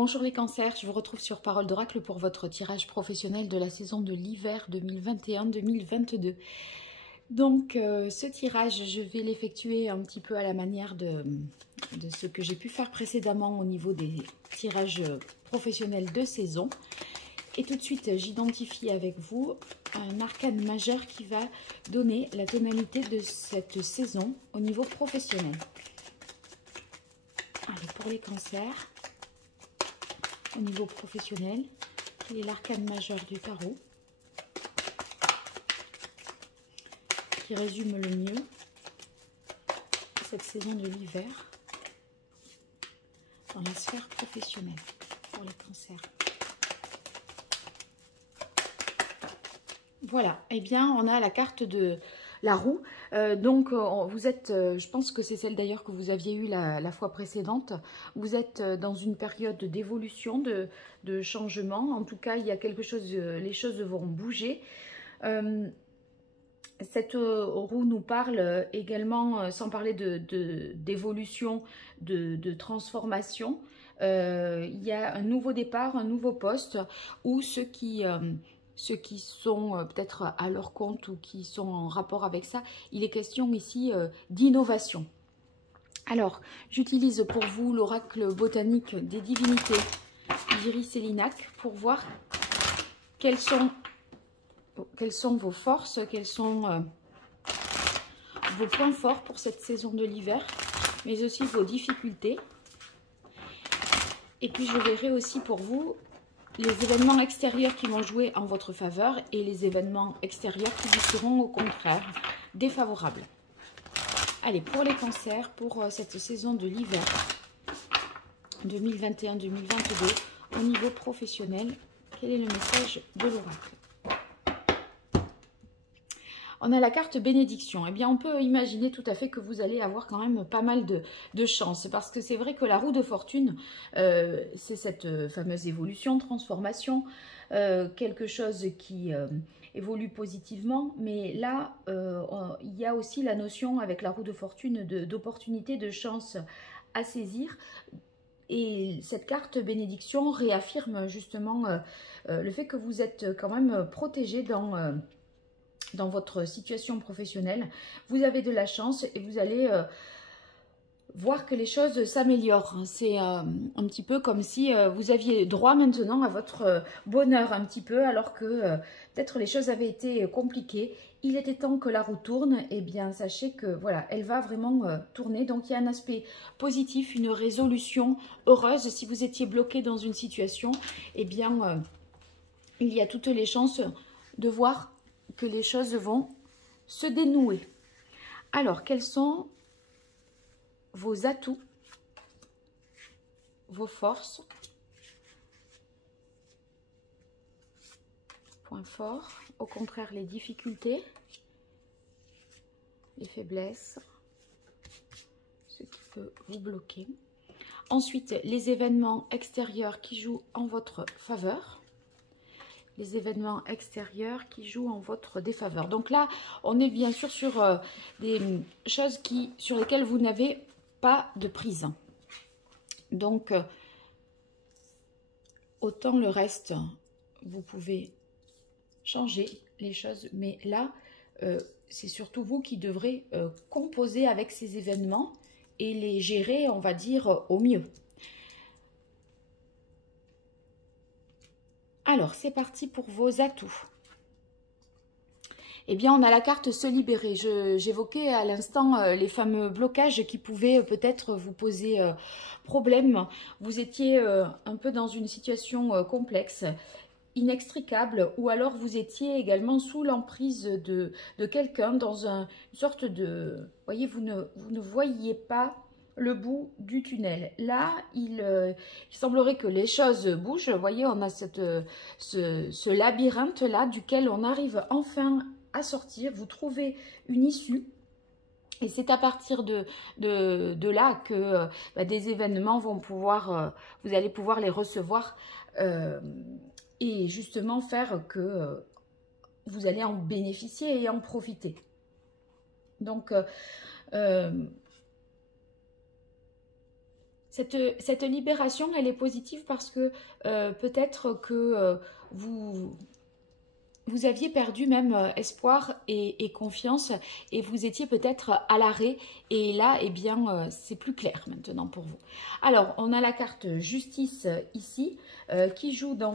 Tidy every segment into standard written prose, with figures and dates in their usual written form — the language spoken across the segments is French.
Bonjour les cancers, je vous retrouve sur Parole d'Oracle pour votre tirage professionnel de la saison de l'hiver 2021-2022. Donc ce tirage, je vais l'effectuer un petit peu à la manière de ce que j'ai pu faire précédemment au niveau des tirages professionnels de saison. Et tout de suite, j'identifie avec vous un arcane majeur qui va donner la tonalité de cette saison au niveau professionnel. Allez, pour les cancers, au niveau professionnel, quel est l'arcane majeur du tarot qui résume le mieux cette saison de l'hiver dans la sphère professionnelle pour les cancers. Voilà, eh bien on a la carte de la roue, vous êtes, je pense que c'est celle d'ailleurs que vous aviez eue la fois précédente, vous êtes dans une période d'évolution, de changement, en tout cas il y a quelque chose, les choses vont bouger. Cette roue nous parle également, sans parler d'évolution, de transformation, il y a un nouveau départ, un nouveau poste, où ceux qui sont peut-être à leur compte ou qui sont en rapport avec ça, il est question ici d'innovation. Alors, j'utilise pour vous l'oracle botanique des divinités d'Iris et Linac pour voir quelles sont vos forces, quels sont vos points forts pour cette saison de l'hiver, mais aussi vos difficultés. Et puis, je verrai aussi pour vous les événements extérieurs qui vont jouer en votre faveur et les événements extérieurs qui vous seront au contraire défavorables. Allez, pour les cancers, pour cette saison de l'hiver 2021-2022, au niveau professionnel, quel est le message de l'oracle? On a la carte bénédiction. Eh bien, on peut imaginer tout à fait que vous allez avoir quand même pas mal de chance. Parce que c'est vrai que la roue de fortune, c'est cette fameuse évolution, transformation, quelque chose qui évolue positivement. Mais là, il y a aussi la notion avec la roue de fortune d'opportunité, de chance à saisir. Et cette carte bénédiction réaffirme justement le fait que vous êtes quand même protégé dans votre situation professionnelle. Vous avez de la chance et vous allez voir que les choses s'améliorent. C'est un petit peu comme si vous aviez droit maintenant à votre bonheur un petit peu, alors que peut-être les choses avaient été compliquées. Il était temps que la roue tourne. Et bien, sachez que voilà, elle va vraiment tourner. Donc, il y a un aspect positif, une résolution heureuse. Si vous étiez bloqué dans une situation, eh bien, il y a toutes les chances de voir que les choses vont se dénouer. Alors, quels sont vos atouts, vos forces, points forts, au contraire les difficultés, les faiblesses, ce qui peut vous bloquer. Ensuite, les événements extérieurs qui jouent en votre faveur. Les événements extérieurs qui jouent en votre défaveur. Donc là, on est bien sûr sur des choses sur lesquelles vous n'avez pas de prise. Donc, autant le reste, vous pouvez changer les choses. Mais là, c'est surtout vous qui devrez composer avec ces événements et les gérer, on va dire, au mieux. Alors, c'est parti pour vos atouts. Eh bien, on a la carte se libérer. J'évoquais à l'instant les fameux blocages qui pouvaient peut-être vous poser problème. Vous étiez un peu dans une situation complexe, inextricable, ou alors vous étiez également sous l'emprise de quelqu'un dans une sorte de... Vous voyez, vous ne voyiez pas le bout du tunnel. Là, il semblerait que les choses bougent. Vous voyez, on a ce labyrinthe-là duquel on arrive enfin à sortir. Vous trouvez une issue. Et c'est à partir de là que des événements vont pouvoir, vous allez pouvoir les recevoir et justement faire que vous allez en bénéficier et en profiter. Donc, cette libération, elle est positive parce que peut-être que vous aviez perdu même espoir et confiance et vous étiez peut-être à l'arrêt et là, eh bien, c'est plus clair maintenant pour vous. Alors, on a la carte justice ici qui joue en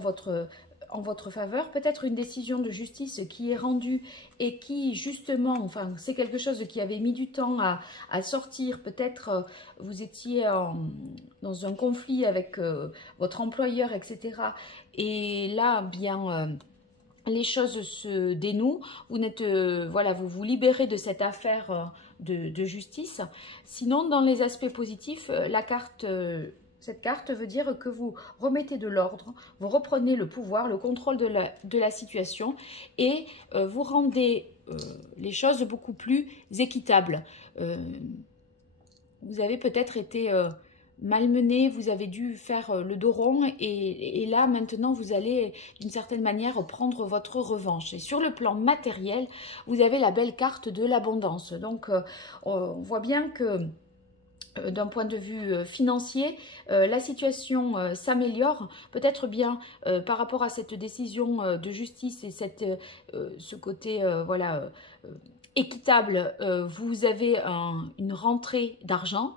votre faveur. Peut-être une décision de justice qui est rendue et qui justement, enfin, c'est quelque chose qui avait mis du temps à sortir. Peut-être vous étiez dans un conflit avec votre employeur, etc. Et là, bien... les choses se dénouent, voilà, vous vous libérez de cette affaire de justice. Sinon, dans les aspects positifs, cette carte veut dire que vous remettez de l'ordre, vous reprenez le pouvoir, le contrôle de la situation et vous rendez les choses beaucoup plus équitables. Vous avez peut-être été... malmené, vous avez dû faire le dos rond et là maintenant vous allez d'une certaine manière prendre votre revanche. Et sur le plan matériel, vous avez la belle carte de l'abondance. Donc on voit bien que d'un point de vue financier, la situation s'améliore, peut-être bien par rapport à cette décision de justice et ce côté voilà, équitable, vous avez une rentrée d'argent,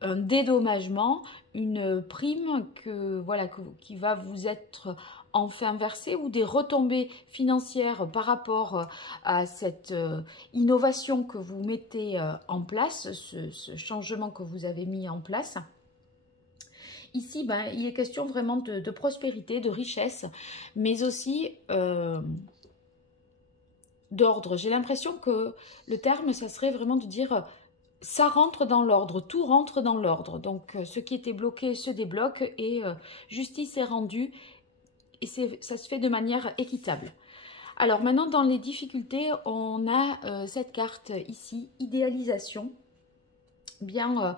un dédommagement, une prime qui va vous être enfin versée ou des retombées financières par rapport à cette innovation que vous mettez en place, ce changement que vous avez mis en place. Ici, ben, il est question vraiment de prospérité, de richesse, mais aussi d'ordre. J'ai l'impression que le terme, ça serait vraiment de dire... ça rentre dans l'ordre, tout rentre dans l'ordre. Donc, ce qui était bloqué se débloque et justice est rendue et ça se fait de manière équitable. Alors, maintenant, dans les difficultés, on a cette carte ici, idéalisation. Bien,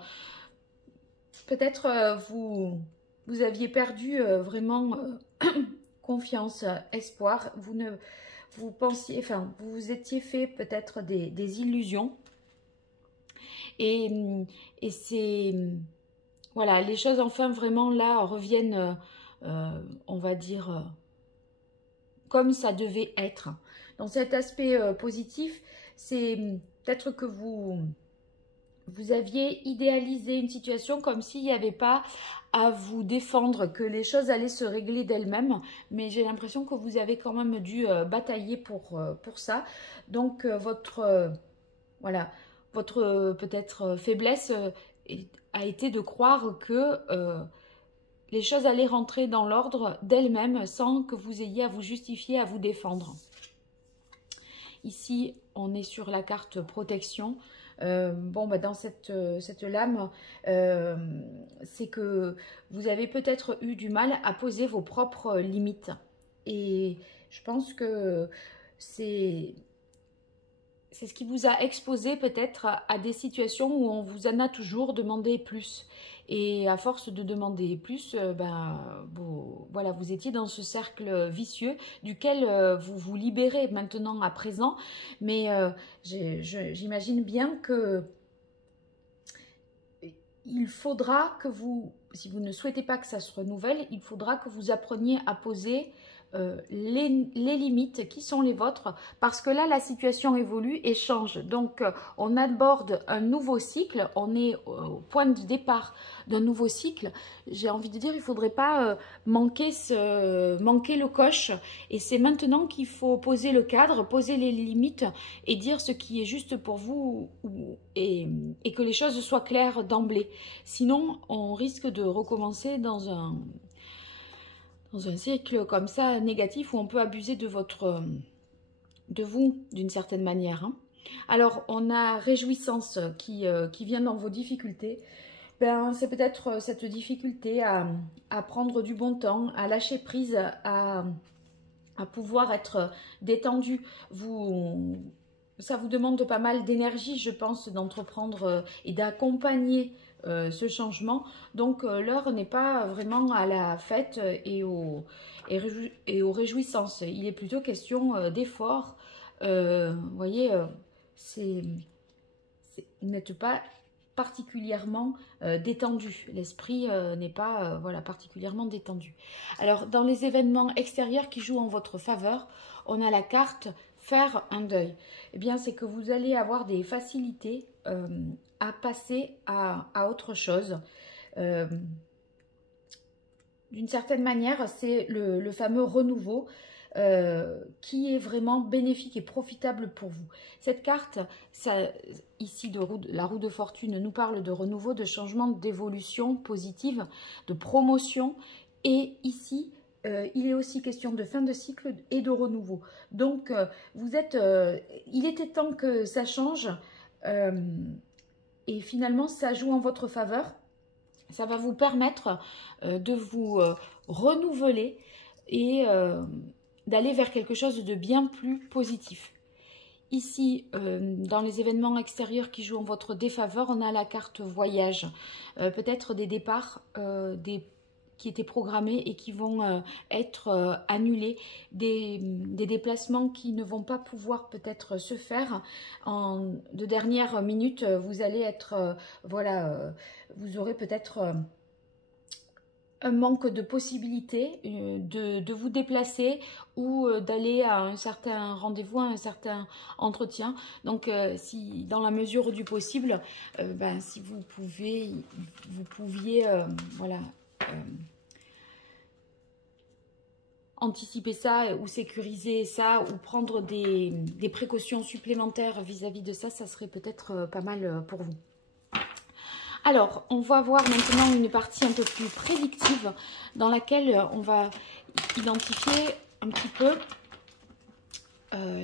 peut-être vous aviez perdu vraiment confiance, espoir. Vous pensiez, enfin, vous vous étiez fait peut-être des illusions. Et c'est... Voilà, les choses enfin vraiment là reviennent, on va dire, comme ça devait être. Dans cet aspect positif, c'est peut-être que vous aviez idéalisé une situation comme s'il n'y avait pas à vous défendre, que les choses allaient se régler d'elles-mêmes. Mais j'ai l'impression que vous avez quand même dû batailler pour ça. Donc voilà, votre peut-être faiblesse a été de croire que les choses allaient rentrer dans l'ordre d'elles-mêmes sans que vous ayez à vous justifier, à vous défendre. Ici, on est sur la carte protection. Bon, bah, dans cette lame, c'est que vous avez peut-être eu du mal à poser vos propres limites. Et je pense que c'est ce qui vous a exposé peut-être à des situations où on vous en a toujours demandé plus. Et à force de demander plus, voilà, vous étiez dans ce cercle vicieux duquel vous vous libérez maintenant à présent. Mais j'imagine bien que il faudra que vous, si vous ne souhaitez pas que ça se renouvelle, il faudra que vous appreniez à poser les limites qui sont les vôtres, parce que là la situation évolue et change. Donc on aborde un nouveau cycle, on est au point de départ d'un nouveau cycle. J'ai envie de dire, il ne faudrait pas manquer le coche, et c'est maintenant qu'il faut poser le cadre, poser les limites et dire ce qui est juste pour vous, et que les choses soient claires d'emblée. Sinon on risque de recommencer dans un cycle comme ça négatif où on peut abuser de vous d'une certaine manière. Hein. Alors, on a réjouissance qui vient dans vos difficultés. Ben, c'est peut-être cette difficulté à prendre du bon temps, à lâcher prise, à pouvoir être détendu. Ça vous demande pas mal d'énergie, je pense, d'entreprendre et d'accompagner ce changement. Donc l'heure n'est pas vraiment à la fête et aux réjouissances. Il est plutôt question d'effort. Vous voyez, vous n'êtes pas particulièrement détendu. L'esprit n'est pas voilà, particulièrement détendu. Alors, dans les événements extérieurs qui jouent en votre faveur, on a la carte faire un deuil. Eh bien, c'est que vous allez avoir des facilités à passer à autre chose. D'une certaine manière, c'est le fameux renouveau qui est vraiment bénéfique et profitable pour vous. Cette carte, ici, la roue de fortune, nous parle de renouveau, de changement, d'évolution positive, de promotion. Et ici, il est aussi question de fin de cycle et de renouveau. Donc, il était temps que ça change. Et finalement, ça joue en votre faveur. Ça va vous permettre de vous renouveler et d'aller vers quelque chose de bien plus positif. Ici, dans les événements extérieurs qui jouent en votre défaveur, on a la carte voyage. Peut-être des départs qui étaient programmés et qui vont être annulés. Des déplacements qui ne vont pas pouvoir peut-être se faire de dernière minute. Vous allez être, voilà, vous aurez peut-être un manque de possibilités de vous déplacer ou d'aller à un certain rendez-vous, à un certain entretien. Donc, si dans la mesure du possible, si vous pouviez, voilà, anticiper ça ou sécuriser ça ou prendre des précautions supplémentaires vis-à-vis de ça, ça serait peut-être pas mal pour vous. Alors, on va voir maintenant une partie un peu plus prédictive dans laquelle on va identifier un petit peu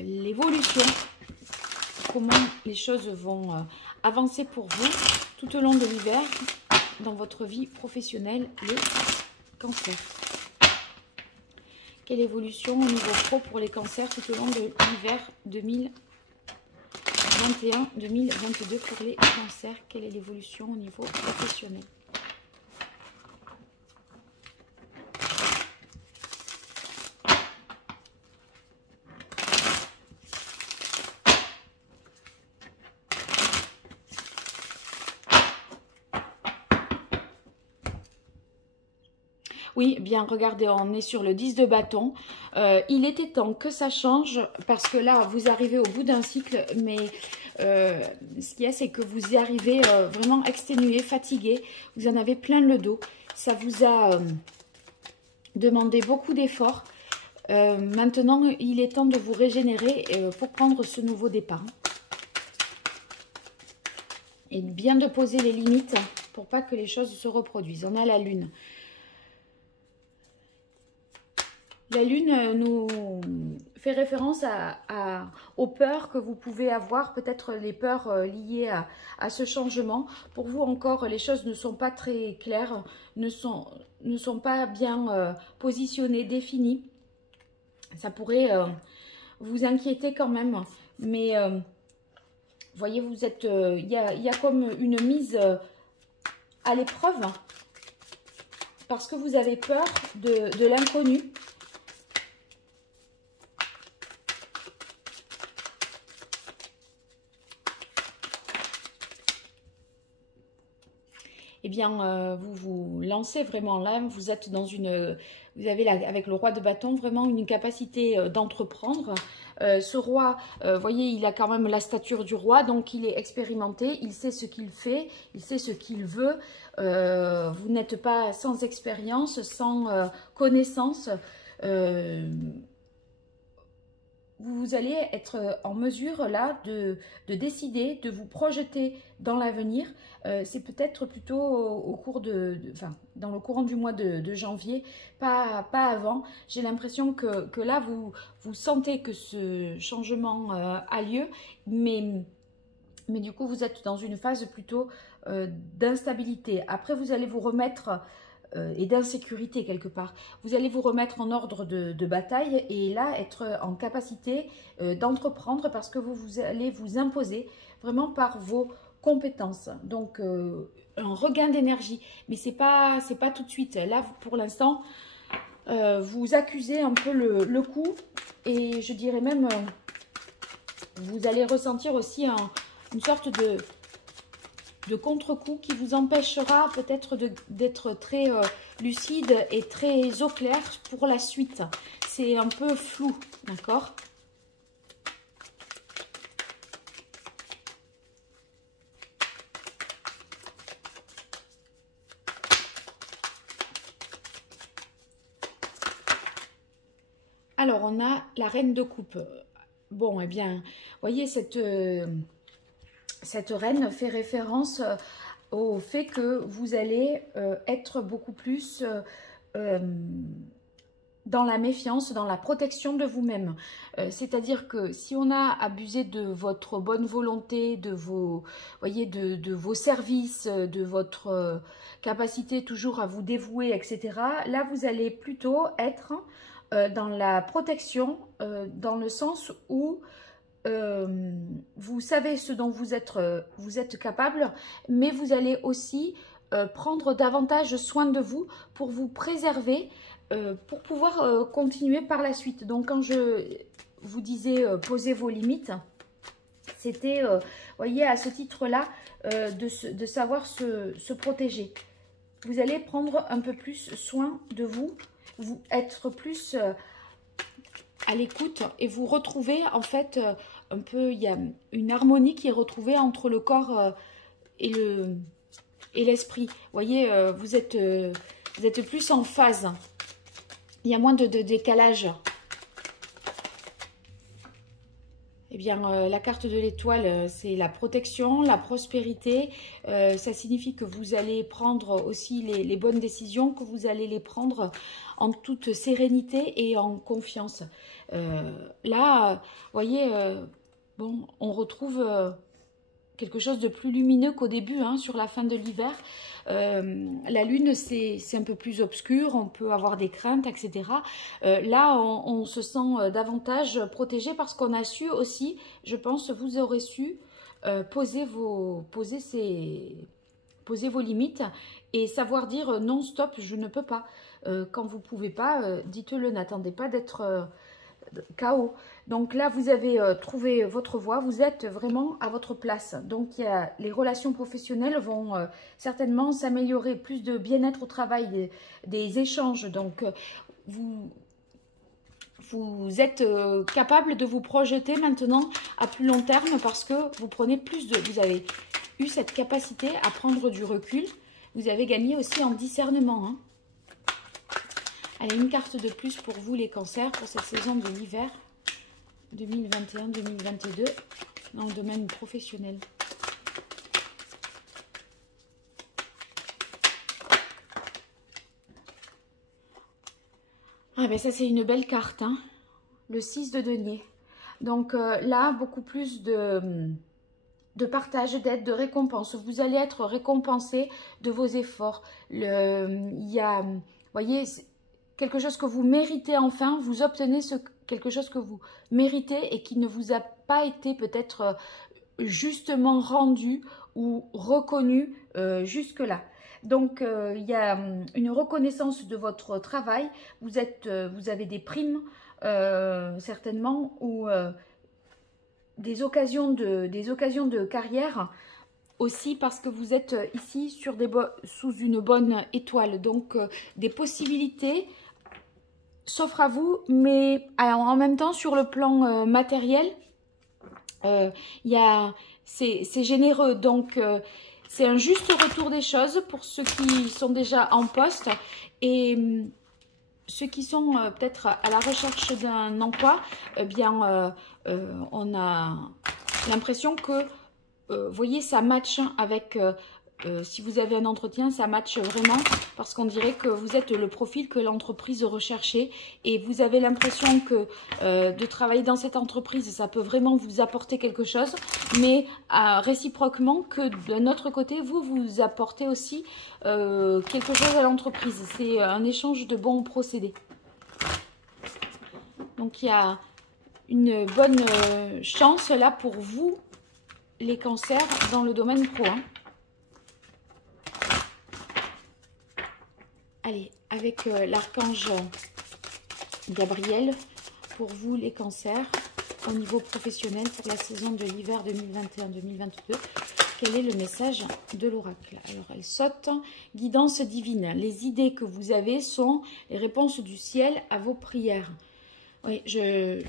l'évolution, comment les choses vont avancer pour vous tout au long de l'hiver dans votre vie professionnelle, le cancer. Quelle évolution au niveau pro pour les cancers tout au long de l'hiver 2021-2022 pour les cancers? Quelle est l'évolution au niveau professionnel? Oui, bien, regardez, on est sur le 10 de bâton. Il était temps que ça change parce que là, vous arrivez au bout d'un cycle, mais ce qu'il y a, c'est que vous y arrivez vraiment exténué, fatigué. Vous en avez plein le dos. Ça vous a demandé beaucoup d'efforts. Maintenant, il est temps de vous régénérer pour prendre ce nouveau départ. Et bien de poser les limites pour pas que les choses se reproduisent. On a la lune. La lune nous fait référence aux peurs que vous pouvez avoir, peut-être les peurs liées à ce changement. Pour vous encore, les choses ne sont pas très claires, ne sont pas bien positionnées, définies. Ça pourrait vous inquiéter quand même, mais voyez, vous êtes, il y a comme une mise à l'épreuve parce que vous avez peur de l'inconnu. Eh bien, vous vous lancez vraiment là, vous êtes dans une... Vous avez, là, avec le roi de bâton, vraiment une capacité d'entreprendre. Ce roi, voyez, il a quand même la stature du roi, donc il est expérimenté, il sait ce qu'il fait, il sait ce qu'il veut. Vous n'êtes pas sans expérience, sans connaissance. Vous allez être en mesure là de décider, de vous projeter dans l'avenir. C'est peut-être plutôt au cours dans le courant du mois de janvier, pas avant. J'ai l'impression que là, vous sentez que ce changement a lieu, mais du coup, vous êtes dans une phase plutôt d'instabilité. Après, vous allez vous remettre... et d'insécurité quelque part. Vous allez vous remettre en ordre de bataille et là être en capacité d'entreprendre parce que vous allez vous imposer vraiment par vos compétences. Donc un regain d'énergie, mais c'est pas tout de suite. Là pour l'instant vous accusez un peu le coup et je dirais même vous allez ressentir aussi une sorte contre-coup qui vous empêchera peut-être d'être très lucide et très au clair pour la suite. C'est un peu flou, d'accord? Alors, on a la reine de coupe. Bon, eh bien, voyez, cette reine fait référence au fait que vous allez être beaucoup plus dans la méfiance, dans la protection de vous-même. C'est-à-dire que si on a abusé de votre bonne volonté, de vos, voyez, de vos services, de votre capacité toujours à vous dévouer, etc., là, vous allez plutôt être dans la protection, dans le sens où vous savez ce dont vous êtes capable, mais vous allez aussi prendre davantage soin de vous pour vous préserver, pour pouvoir continuer par la suite. Donc quand je vous disais posez vos limites, c'était, voyez, à ce titre-là, de savoir se protéger. Vous allez prendre un peu plus soin de vous être plus à l'écoute et vous retrouver en fait un peu, il y a une harmonie qui est retrouvée entre le corps et l'esprit. Vous voyez, vous êtes plus en phase. Il y a moins de décalage. Eh bien, la carte de l'étoile, c'est la protection, la prospérité. Ça signifie que vous allez prendre aussi les bonnes décisions, que vous allez les prendre en toute sérénité et en confiance. Là, vous voyez, bon, on retrouve quelque chose de plus lumineux qu'au début, hein, sur la fin de l'hiver. La lune, c'est un peu plus obscur, on peut avoir des craintes, etc. Là, on se sent davantage protégé parce qu'on a su aussi, je pense, vous aurez su poser vos limites et savoir dire non, stop, je ne peux pas. Quand vous ne pouvez pas, dites-le, n'attendez pas d'être KO. Donc là, vous avez trouvé votre voie, vous êtes vraiment à votre place. Donc les relations professionnelles vont certainement s'améliorer, plus de bien-être au travail, des échanges. Donc vous êtes capable de vous projeter maintenant à plus long terme parce que vous avez eu cette capacité à prendre du recul. Vous avez gagné aussi en discernement, hein. Allez, une carte de plus pour vous les cancers pour cette saison de l'hiver 2021-2022 dans le domaine professionnel. Ah ben ça c'est une belle carte, hein, le 6 de denier. Donc là, beaucoup plus de partage, d'aide, de récompense. Vous allez être récompensé de vos efforts. Il y a, vous voyez, quelque chose que vous méritez enfin, vous obtenez quelque chose que vous méritez et qui ne vous a pas été peut-être justement rendu ou reconnu jusque-là. Donc, il y a une reconnaissance de votre travail. Vous avez des primes, certainement, ou des occasions de carrière aussi parce que vous êtes ici sous une bonne étoile. Donc, des possibilités s'offre à vous, mais en même temps sur le plan matériel, c'est généreux, donc c'est un juste retour des choses pour ceux qui sont déjà en poste et ceux qui sont peut-être à la recherche d'un emploi. Eh bien, on a l'impression que, vous voyez, ça match avec... si vous avez un entretien, ça match vraiment parce qu'on dirait que vous êtes le profil que l'entreprise recherchait et vous avez l'impression que de travailler dans cette entreprise, ça peut vraiment vous apporter quelque chose, mais réciproquement que d'un autre côté, vous apportez aussi quelque chose à l'entreprise. C'est un échange de bons procédés. Donc il y a une bonne chance là pour vous, les cancers, dans le domaine pro, hein. Allez, avec l'archange Gabriel, pour vous les cancers, au niveau professionnel, pour la saison de l'hiver 2021-2022, quel est le message de l'oracle? Alors, elle saute. Guidance divine. Les idées que vous avez sont les réponses du ciel à vos prières. Oui, je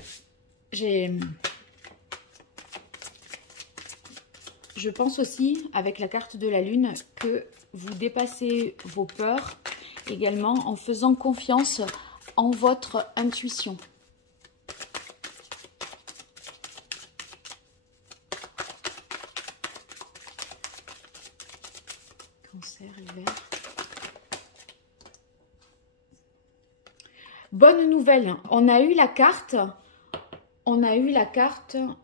pense aussi, avec la carte de la lune, que vous dépassez vos peurs également en faisant confiance en votre intuition. Cancer, hiver. Bonne nouvelle, on a eu la carte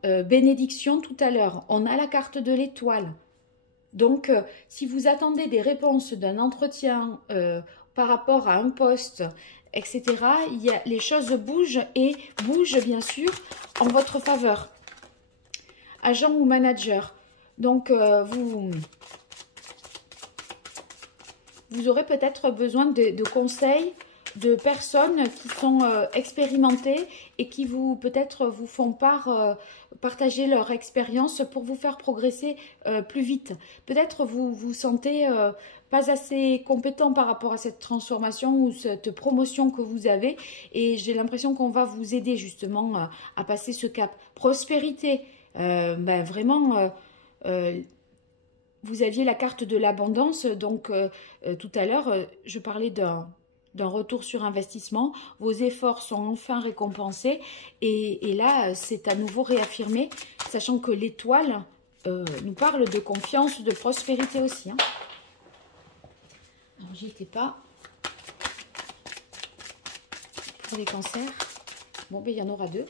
bénédiction tout à l'heure. On a la carte de l'étoile. Donc, si vous attendez des réponses d'un entretien par rapport à un poste, etc., les choses bougent et bougent bien sûr en votre faveur. Agent ou manager. Donc, vous aurez peut-être besoin de conseils de personnes qui sont expérimentées et qui peut-être vous font partager leur expérience pour vous faire progresser plus vite. Peut-être vous vous sentez pas assez compétent par rapport à cette transformation ou cette promotion que vous avez et j'ai l'impression qu'on va vous aider justement à passer ce cap. Prospérité, vraiment... vous aviez la carte de l'abondance, donc tout à l'heure, je parlais d'un retour sur investissement. Vos efforts sont enfin récompensés et là, c'est à nouveau réaffirmé, sachant que l'étoile nous parle de confiance, de prospérité aussi. Hein. Alors, j'y étais pas. Pour les cancers. Bon, ben, il y en aura deux.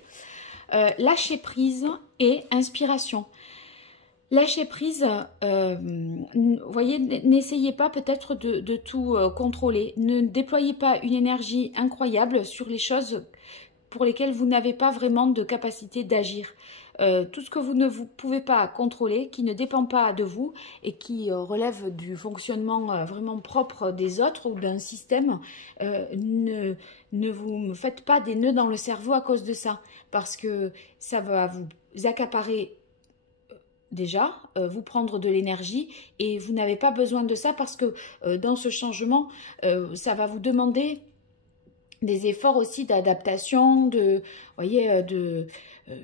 Lâcher prise et inspiration. Lâcher prise, voyez, n'essayez pas peut-être de tout contrôler. Ne déployez pas une énergie incroyable sur les choses pour lesquelles vous n'avez pas vraiment de capacité d'agir. Tout ce que vous ne pouvez pas contrôler, qui ne dépend pas de vous et qui relève du fonctionnement vraiment propre des autres ou d'un système, ne vous faites pas des nœuds dans le cerveau à cause de ça, parce que ça va vous accaparer déjà, vous prendre de l'énergie et vous n'avez pas besoin de ça parce que dans ce changement, ça va vous demander des efforts aussi d'adaptation, voyez,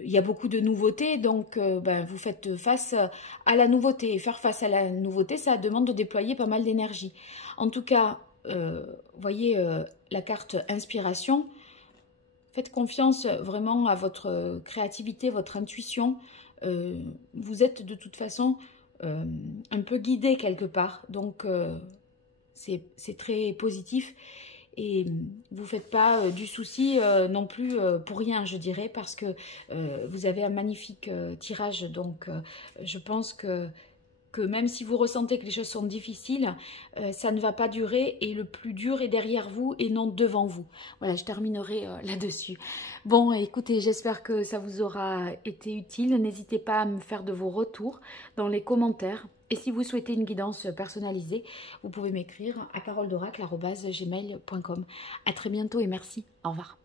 il y a beaucoup de nouveautés, donc vous faites face à la nouveauté. Et faire face à la nouveauté, ça demande de déployer pas mal d'énergie. En tout cas, voyez la carte inspiration. Faites confiance vraiment à votre créativité, votre intuition. Vous êtes de toute façon un peu guidé quelque part, donc c'est très positif et vous ne faites pas du souci non plus pour rien, je dirais, parce que vous avez un magnifique tirage, donc je pense que même si vous ressentez que les choses sont difficiles, ça ne va pas durer et le plus dur est derrière vous et non devant vous. Voilà, je terminerai là-dessus. Bon, écoutez, j'espère que ça vous aura été utile. N'hésitez pas à me faire de vos retours dans les commentaires. Et si vous souhaitez une guidance personnalisée, vous pouvez m'écrire à caroledoracle@gmail.com. À très bientôt et merci. Au revoir.